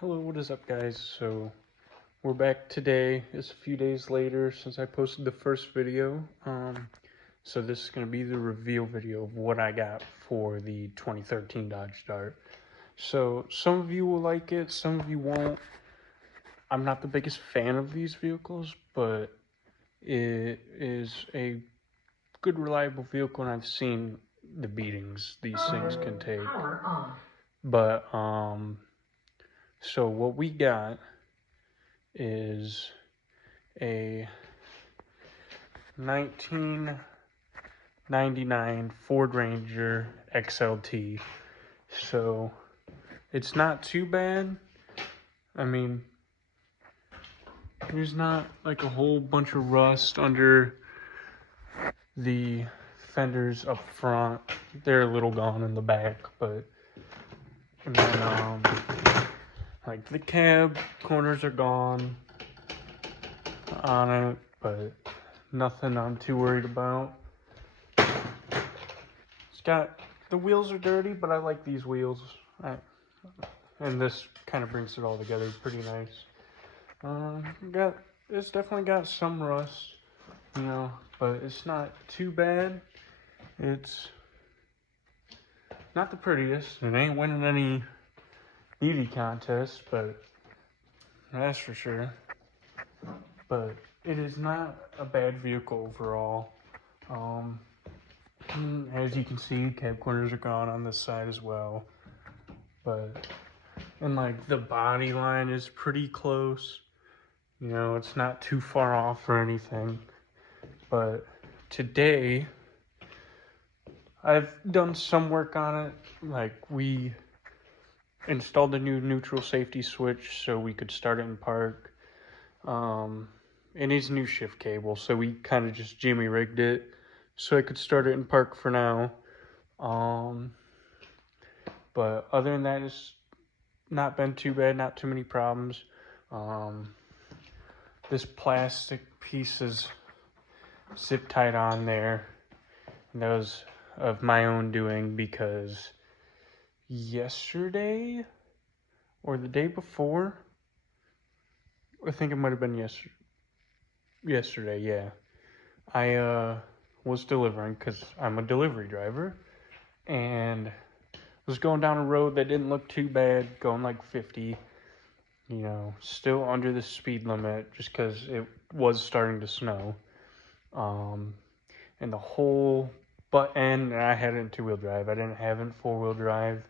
Hello, what is up, guys? So, we're back today. It's a few days later since I posted the first video. So this is going to be the reveal video of what I got for the 2013 Dodge Dart. So, some of you will like it, some of you won't. I'm not the biggest fan of these vehicles, but it is a good, reliable vehicle, and I've seen the beatings these things can take. But, so what we got is a 1999 Ford Ranger XLT. So it's not too bad. I mean, there's not like a whole bunch of rust under the fenders up front. They're a little gone in the back, but and then like the cab corners are gone on it, but nothing I'm too worried about. It's got, the wheels are dirty, but I like these wheels. And this kind of brings it all together pretty nice. It's definitely got some rust, but it's not too bad. It's not the prettiest. It ain't winning any beauty contests, but that's for sure. But it is not a bad vehicle overall. As you can see, cab corners are gone on this side as well. And like the body line is pretty close. It's not too far off or anything. But today, I've done some work on it. Like, we installed a new neutral safety switch so we could start it in park. It needs a new shift cable, so we kind of just jimmy rigged it so I could start it in park for now. But other than that, it's not been too bad, not too many problems. This plastic piece is zip tied on there. And that was of my own doing because yesterday or the day before, I think it might have been yesterday, yeah. I was delivering because I'm a delivery driver, and was going down a road that didn't look too bad, going like 50, still under the speed limit just because it was starting to snow. And the whole butt end, and I had it in two-wheel drive. I didn't have it in four-wheel drive.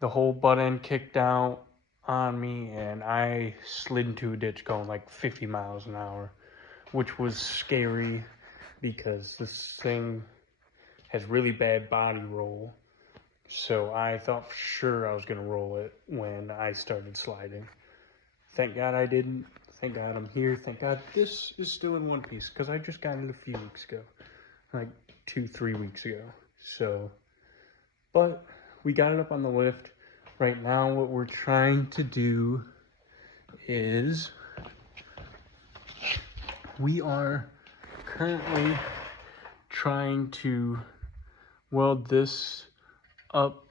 The whole butt end kicked out on me, and I slid into a ditch going like 50 miles an hour, which was scary because this thing has really bad body roll. So I thought for sure I was going to roll it when I started sliding. Thank God I didn't. Thank God I'm here. Thank God this is still in one piece because I just got it a few weeks ago. Like 2-3 weeks ago. So, but we got it up on the lift. Right now what we're trying to do is we are currently trying to weld this up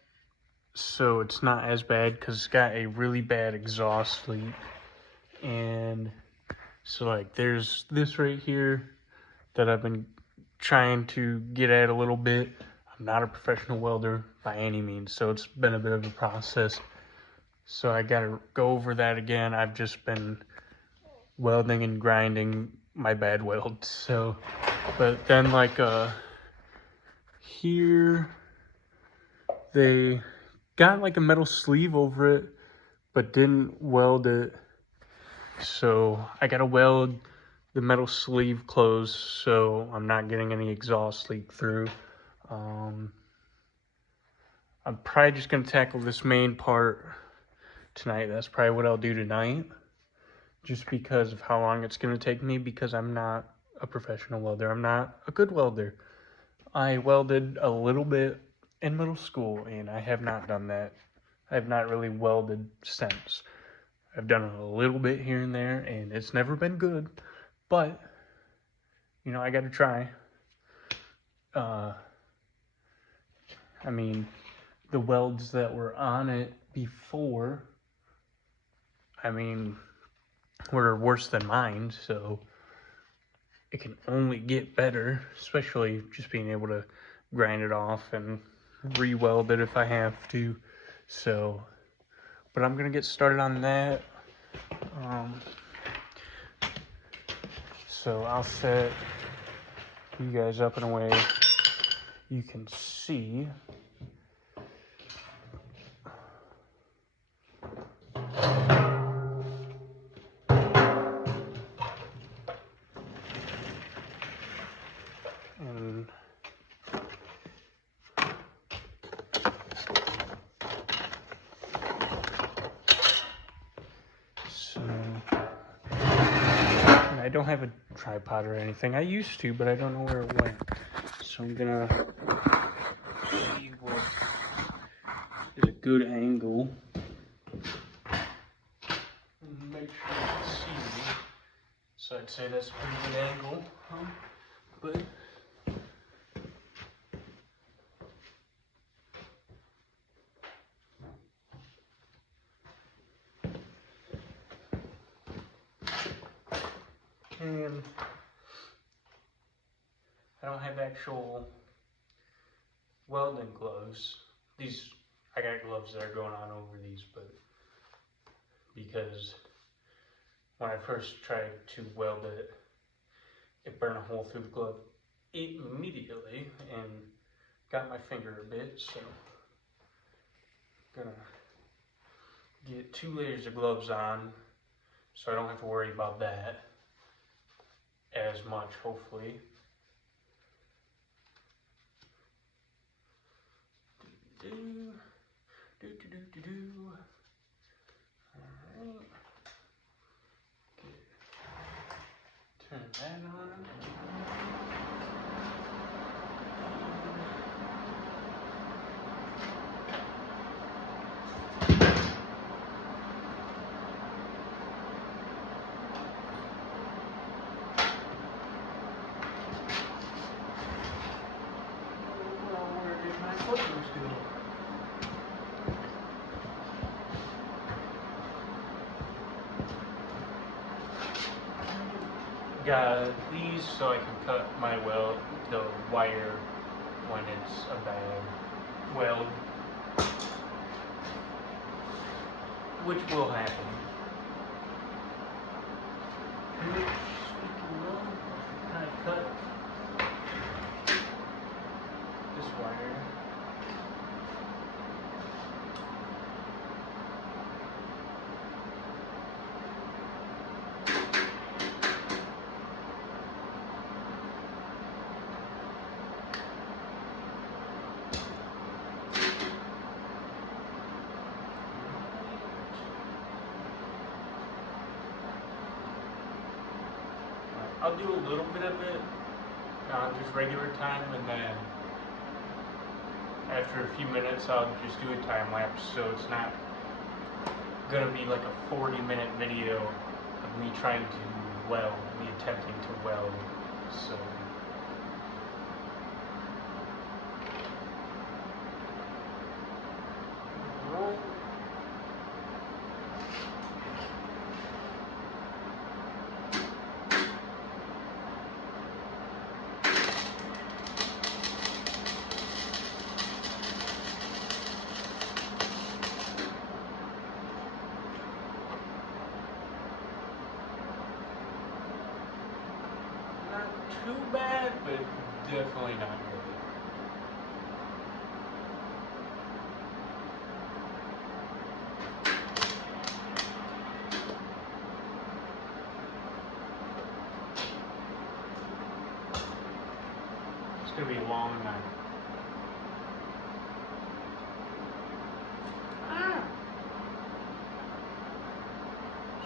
so it's not as bad because it's got a really bad exhaust leak. And so like there's this right here that I've been trying to get at a little bit. I'm not a professional welder by any means, so it's been a bit of a process. So I gotta go over that again. I've just been welding and grinding my bad welds. So, but then like here they got like a metal sleeve over it, but didn't weld it. So I gotta weld the metal sleeve closed so I'm not getting any exhaust leak through. I'm probably just gonna tackle this main part tonight. That's probably what I'll do tonight, just because of how long it's gonna take me, because I'm not a professional welder. I'm not a good welder. I welded a little bit in middle school, and I have not done that. I have not really welded since. I've done a little bit here and there, and it's never been good, but, I gotta try. I mean, the welds that were on it before, I mean, were worse than mine, so it can only get better, especially just being able to grind it off and re-weld it if I have to. So, but I'm gonna get started on that. So I'll set you guys up in a way you can see. And so, and I don't have a tripod or anything. I used to, but I don't know where it went. So I'm gonna see what is a good angle. Make sure you can see me. So I'd say that's a pretty good angle, but and I don't have actual welding gloves. I got gloves that are going on over these, but because when I first tried to weld it, it burned a hole through the glove immediately and got my finger a bit, so I'm gonna get 2 layers of gloves on so I don't have to worry about that as much, hopefully. Alright. Turn that on. Got these so I can cut the wire when it's a bad weld, which will happen. Kind of cut this wire. I'll do a little bit of it on just regular time, and then after a few minutes I'll just do a time lapse, so it's not gonna be like a 40-minute video of me trying to weld, me attempting to weld. So too bad, but definitely not good. It's gonna be a long night.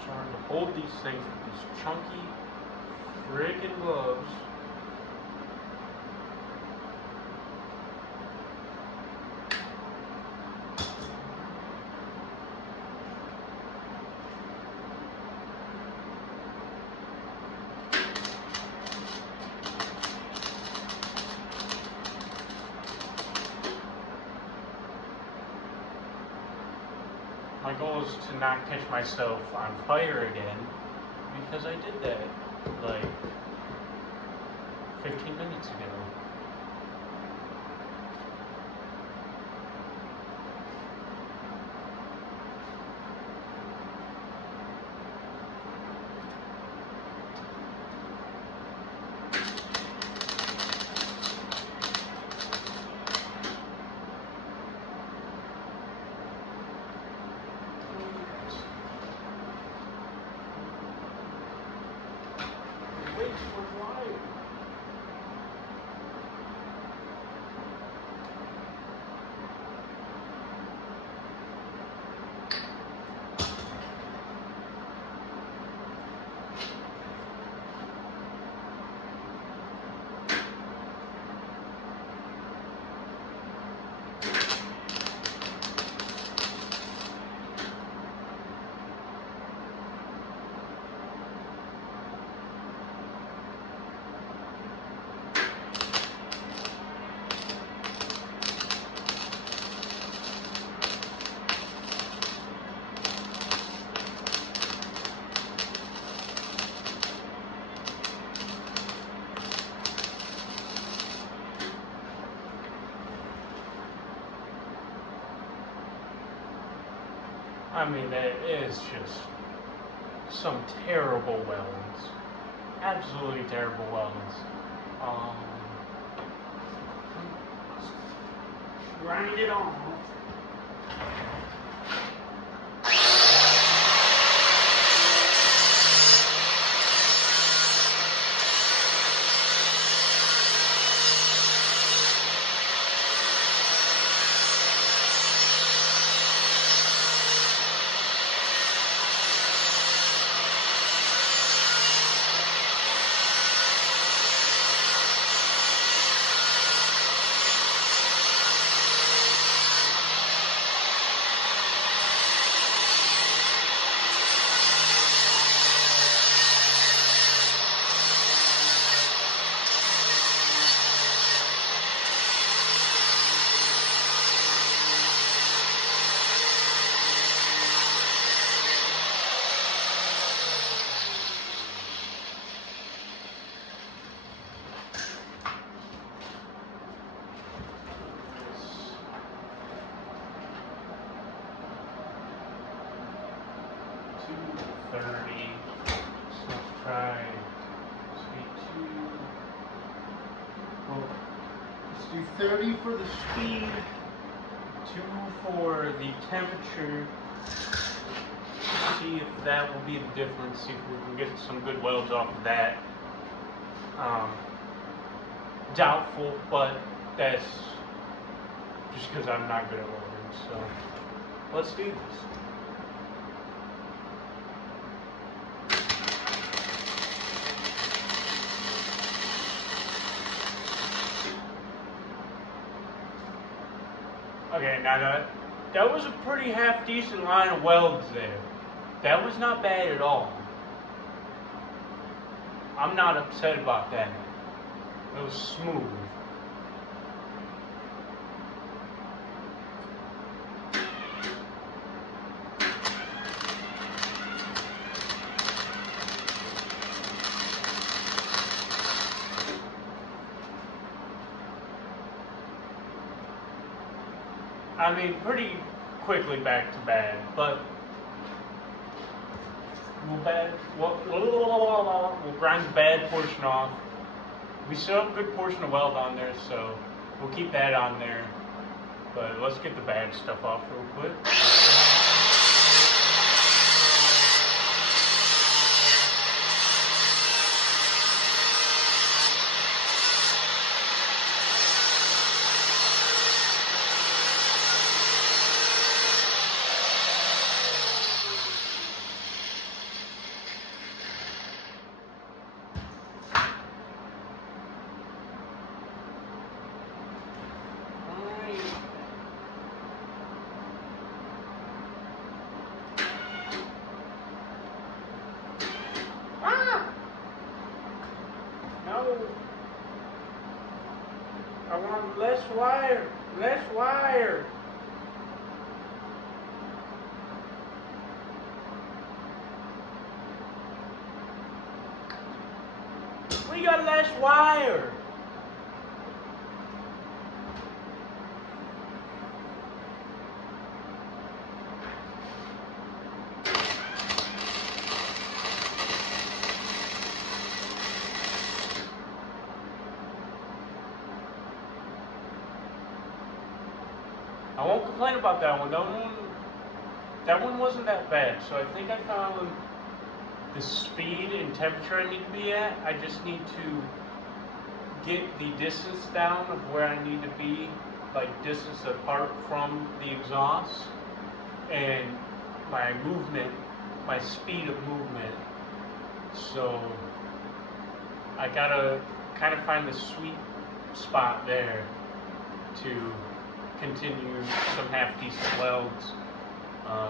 Trying to hold these things with these chunky friggin' gloves. my goal is to not catch myself on fire again, because I did that like 15 minutes ago. Wait for wire. I mean, it is just some terrible weldings. Absolutely terrible weldings. Grind it off. $230. So let's try speed 2. Well, let's do 30 for the speed, 2 for the temperature. See if that will be the difference. See if we can get some good welds off of that. Doubtful, but that's just because I'm not good at welding. So let's do this. Okay, now that was a pretty half decent line of welds there. That was not bad at all. I'm not upset about that. It was smooth. I mean, pretty quickly back to bad, but we'll grind the bad portion off. We still have a good portion of weld on there, so we'll keep that on there. But let's get the bad stuff off real quick. I want less wire, less wire. less wire. I won't complain about that one. That one wasn't that bad. So I think I found the speed and temperature I need to be at. I just need to get the distance down of where I need to be, like distance apart from the exhaust, and my movement, my speed of movement. So I gotta kind of find the sweet spot there to continue some half decent welds.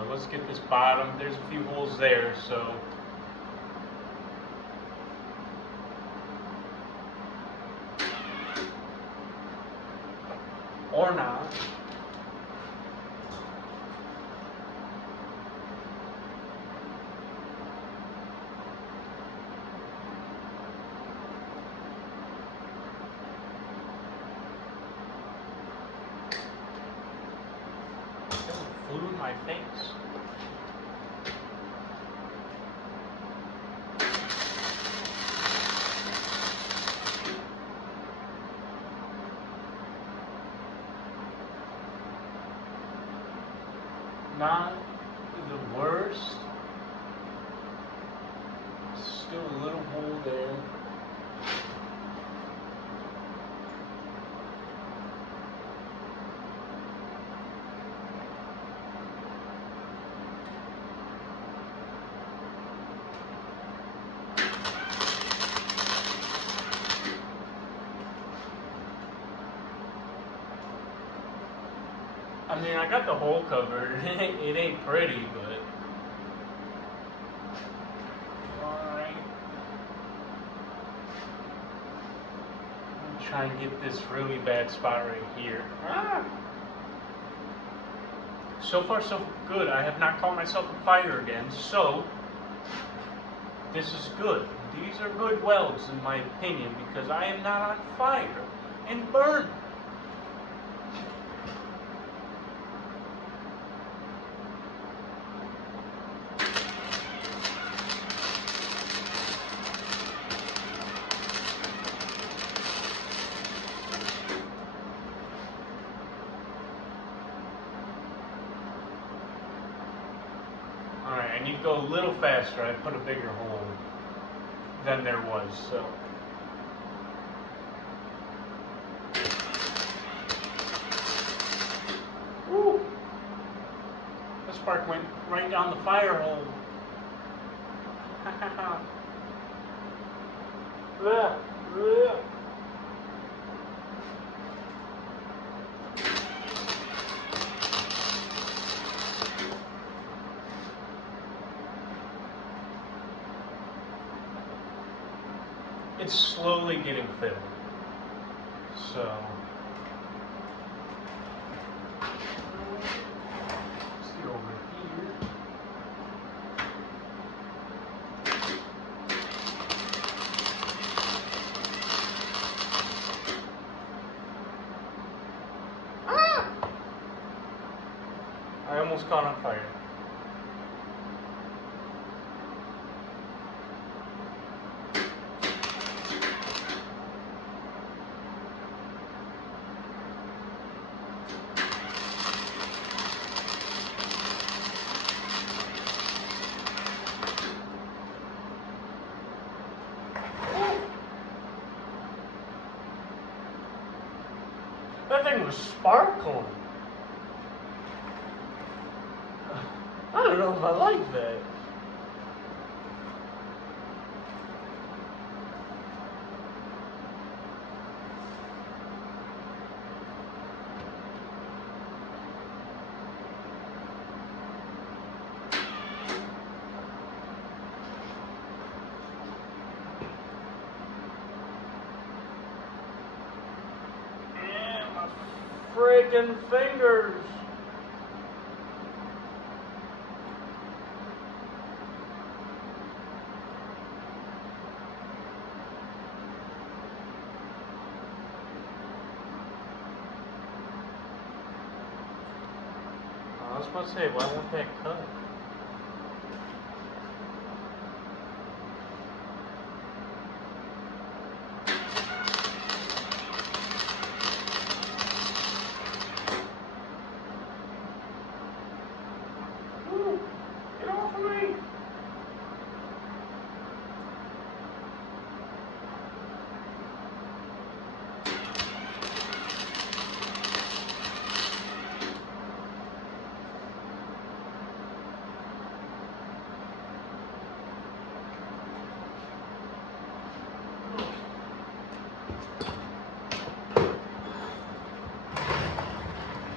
Let's get this bottom. There's a few holes there, so or not. Flew in my face. Not the worst. Still a little hole there. I mean, I got the hole covered. It ain't pretty, but alright. I'm trying to get this really bad spot right here. So far, so good. I have not caught myself on fire again, so this is good. These are good welds, in my opinion, because I am not on fire and burned. Alright, I need to go a little faster. I put a bigger hole than there was, so. Woo! The spark went right down the fire hole. Ugh, ugh. It's slowly getting filled. So let's get over here. I almost caught on fire. That thing was sparkling. I don't know if I like that. Friggin' fingers. was about to say, why won't that cut? Ooh, get off of me!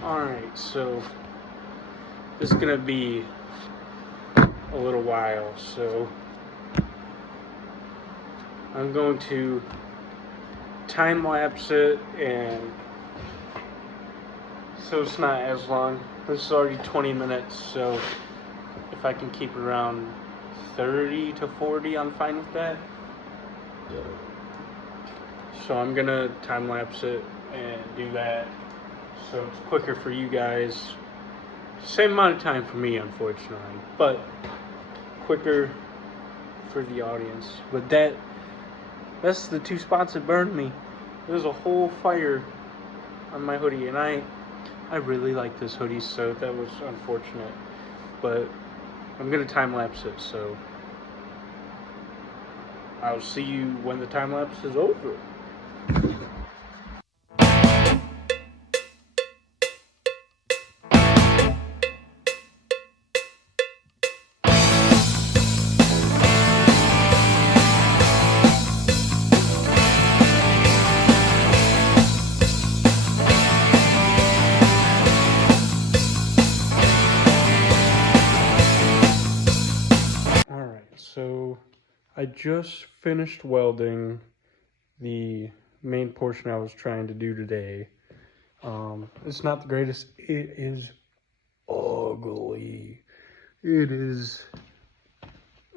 Alright, so this is gonna be a little while, so I'm going to time lapse it, and so it's not as long. This is already 20 minutes, so if I can keep it around 30 to 40, I'm fine with that. So I'm gonna time lapse it and do that so it's quicker for you guys. Same amount of time for me, unfortunately, but quicker for the audience. But that's the 2 spots that burned me. There's a whole fire on my hoodie, and I really like this hoodie, so that was unfortunate. But I'm gonna time lapse it, so I'll see you when the time lapse is over. So I just finished welding the main portion I was trying to do today. It's not the greatest. It is ugly. It is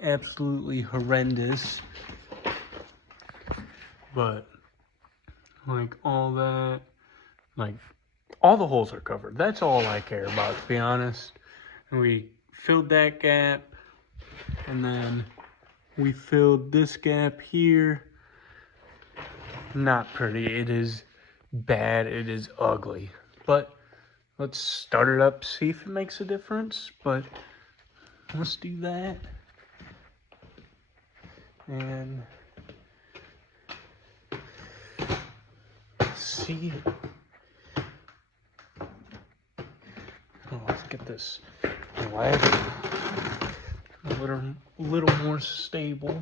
absolutely horrendous. But like all that, like all the holes are covered. That's all I care about, to be honest. And we filled that gap. And then we filled this gap here. Not pretty. It is bad. It is ugly. But let's start it up, see if it makes a difference. But let's do that. And see. Oh, let's get this leg a little more stable.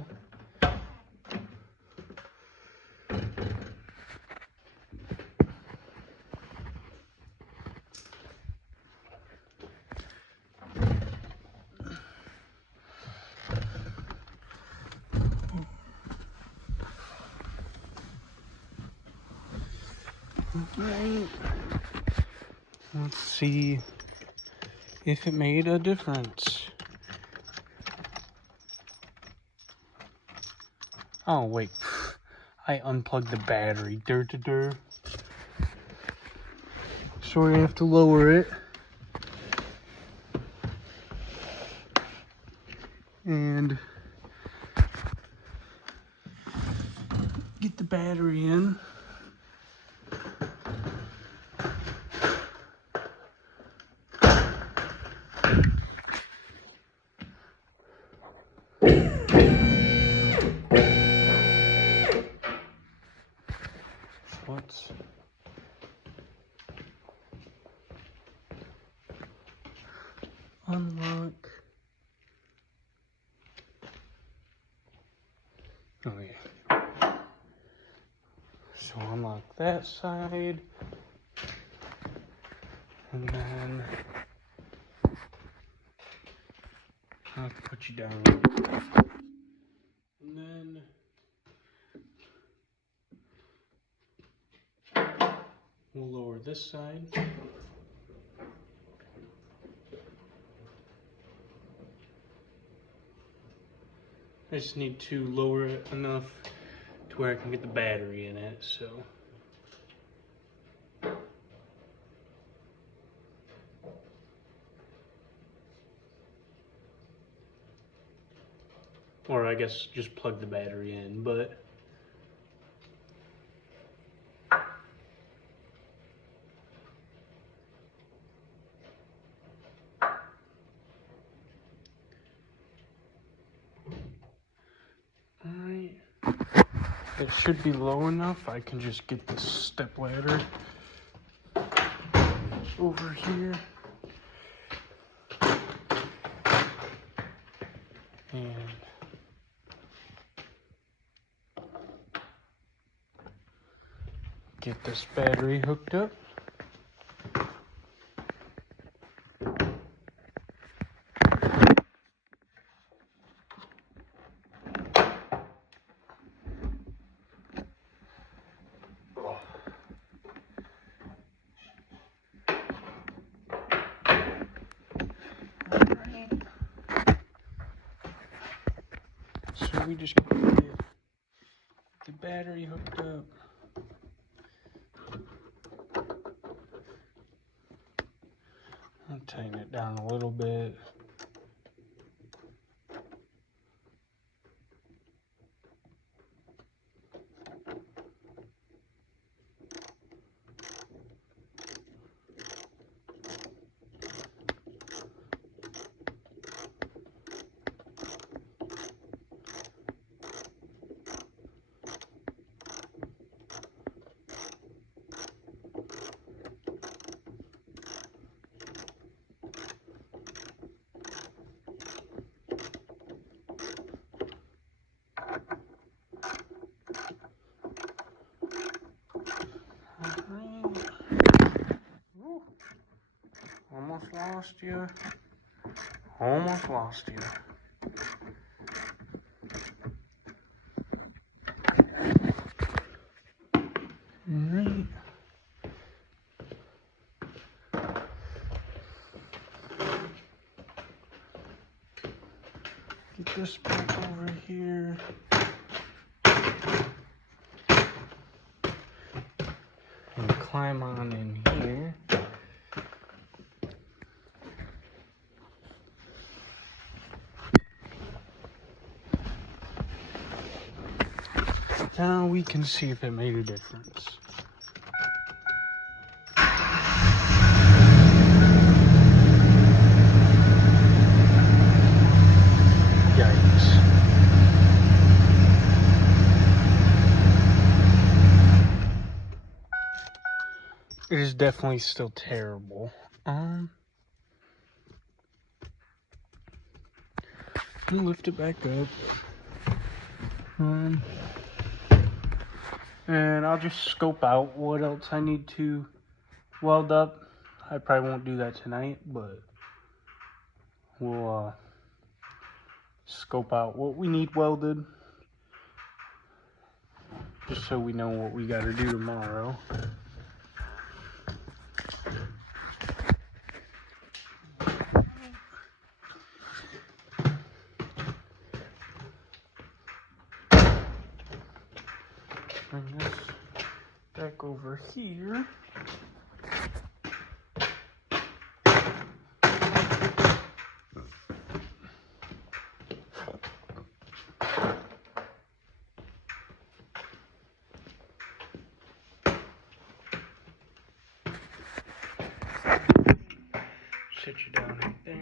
Right. Let's see if it made a difference. Oh, wait. I unplugged the battery. So we have to lower it. And get the battery in. Let's unlock. Oh yeah. So unlock that side. And then I'll put you down. And then we'll lower this side. I just need to lower it enough to where I can get the battery in it, so. or I guess just plug the battery in, but alright, it should be low enough. I can just get this step ladder over here and get this battery hooked up. So we just get the battery hooked up. I'll tighten it down a little bit. Ooh, almost lost you. Almost lost you. Alright. Get this back over here. And climb on in here. Now we can see if it made a difference. Yikes. It is definitely still terrible. Lift it back up. And I'll just scope out what else I need to weld up. I probably won't do that tonight, but we'll scope out what we need welded, just so we know what we got to do tomorrow. Bring this back over here. Sit you down right there.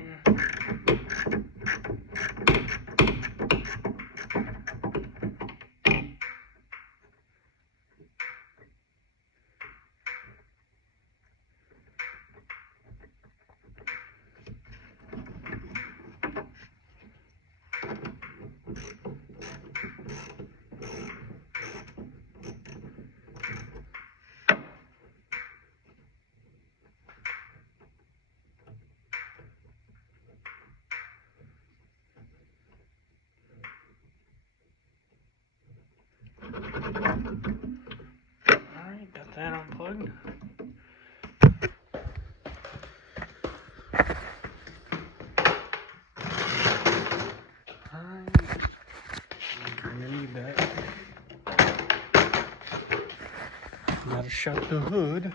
Alright, got that unplugged. Alright, I'm gonna need that. Gotta shut the hood.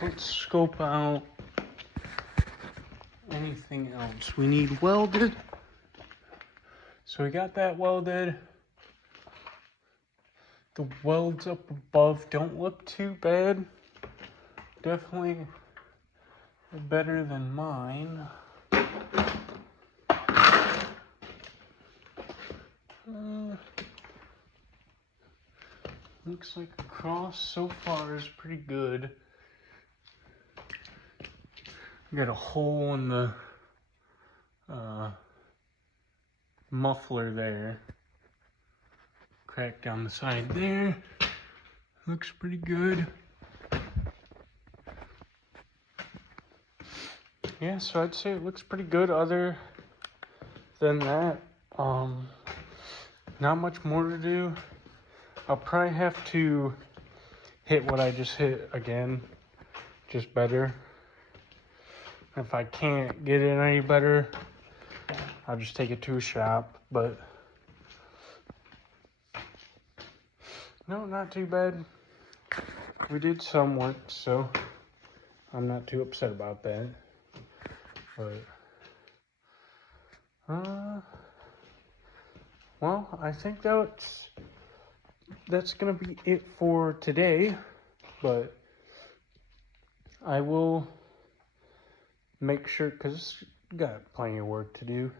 So let's scope out anything else we need welded. So we got that welded. The welds up above don't look too bad. Definitely better than mine. Looks like across so far is pretty good. Got a hole in the muffler there. Crack down the side there. Looks pretty good. Yeah, so I'd say it looks pretty good. Other than that, not much more to do. I'll probably have to hit what I just hit again, just better. If I can't get it any better, I'll just take it to a shop, but no, not too bad. We did some work, so I'm not too upset about that. But, well, I think that's gonna be it for today, but I will make sure, because got plenty of work to do,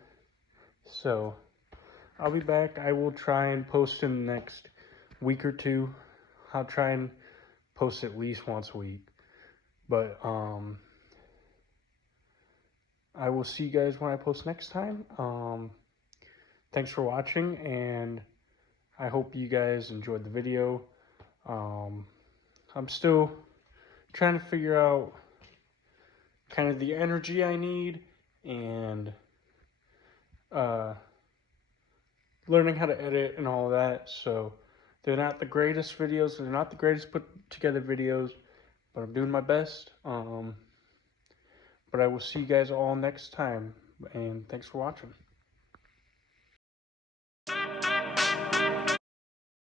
so I'll be back. I will try and post in the next week or two. I'll try and post at least once a week, but I will see you guys when I post next time. Thanks for watching, and I hope you guys enjoyed the video. I'm still trying to figure out kind of the energy I need, and learning how to edit and all that. So they're not the greatest videos, they're not the greatest put together videos, but I'm doing my best. But I will see you guys all next time, and thanks for watching.